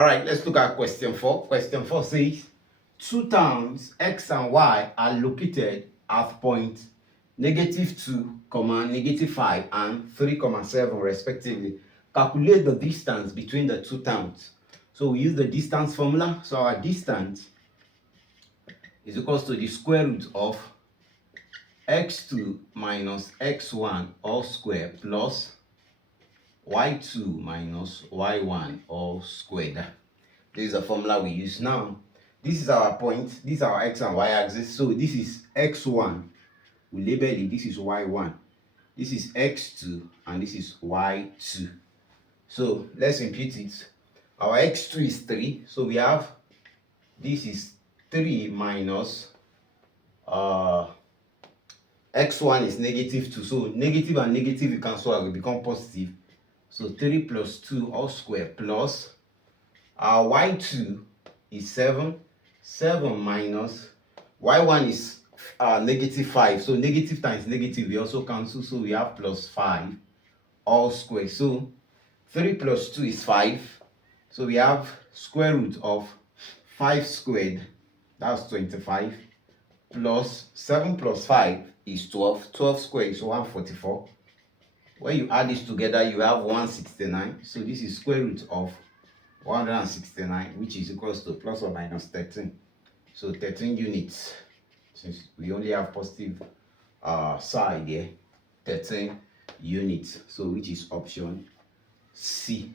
All right, let's look at question 4. Question 4 says, two towns, X and Y, are located at point -2, -5, and 3, 7 respectively. Calculate the distance between the two towns. So we use the distance formula. So our distance is equals to the square root of x2 minus x1 all square plus y2 minus y1 all squared. This is the formula we use now. This is our point. This is our x and y axis. So this is x1. We label it. This is y1. This is x2 and this is y2. So let's impute it. Our x2 is 3. So we have this is 3 minus x1 is -2. So negative and negative you cancel out, will become positive. So 3 plus 2 all square plus our y2 is 7. 7 minus y1 is -5. So negative times negative we also cancel. So we have plus 5 all square. So 3 plus 2 is 5. So we have square root of 5 squared. That's 25. Plus 7 plus 5 is 12. 12 squared is 144. When you add this together, you have 169. So this is square root of 169, which is equals to plus or minus 13. So 13 units. Since we only have positive side here, 13 units. So which is option C.